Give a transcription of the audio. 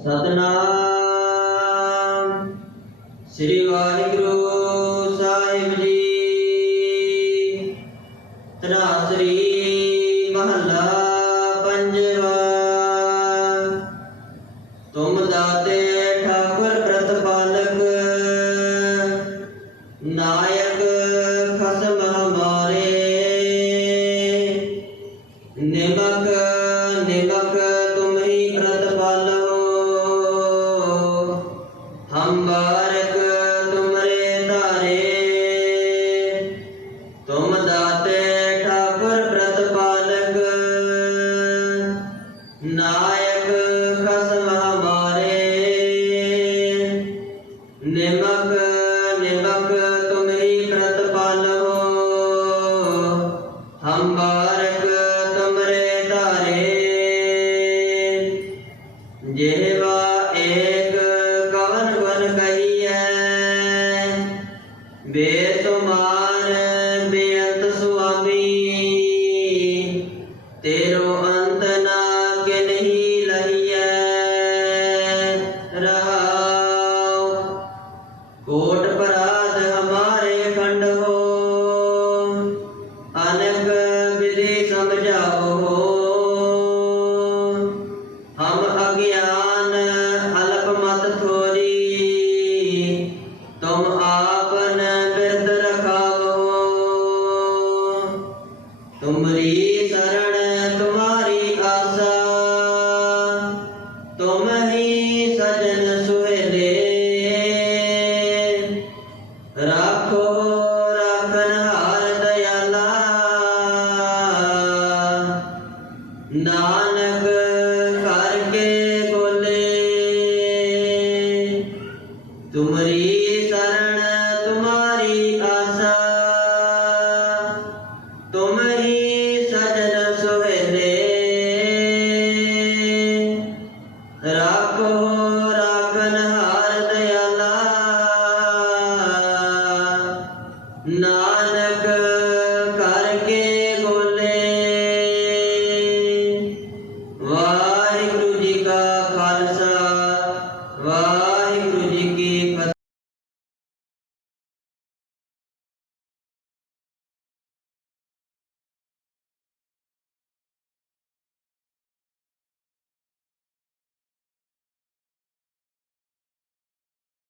ਸਤਨਾਮ। ਸ੍ਰੀ ਵਾਹਿਗੁਰੂ ਸਾਹਿਬ ਜੀ। ਤਨਾਸਰੀ ਮਹੱਲਾ ਪੰਜਵਾ। ਤੁਮ ਦਾਤੇ ਠਾਕੁਰ ਪ੍ਰਤਪਾਲਕ। ਨਾਇਕ ਖਸਮ ਹਮਾਰੇ। ਨਿਮਕ ਹਮ ਬਾਰਕ ਧਾਰੇ। ਜਿਹਵਾ ਏਕ ਕਵਨ ਗੁਣ ਕਹੀਐ। ਬੇਸੁਮਾਰ ਬੇਅੰਤ ਸੁਆਮੀ। ਤੇਰੋ ਅੰਤ ਨਾ ਕਿਨਹੀ ਲਹੀਐ। ਰਹਾਉ ਕੋਟ ਸਮਝਾਓ ਹਮ ਅਗਿਆਨ ਅਲਪ ਮਤ ਥੋਰੀ। ਤੁਮ ਆਪਨ ਬਿਰਦ ਰਖਾਓ ਤੁਮਰੀ ਸਰਣ ਤੁਮਾਰੀ ਆਸਾ। ਤੁਮ ਹੀ ਸਜਨ ਸੁਹਲੇ ਰੱਖੋ ਨਾਨਕ ਕਰਕੇ ਕੋਲੇ ਤੁਮਰੀ ਸਰਣ ਤੁਮਾਰੀ ਆਸਾ। ਤੁਮ ਹੀ ਸਜਣ ਸੁਹੇਲੇ ਰੱਖੋ ਰਾਖਨ ਹਾਰ ਦਇਆਲਾ ਨਾਨਕ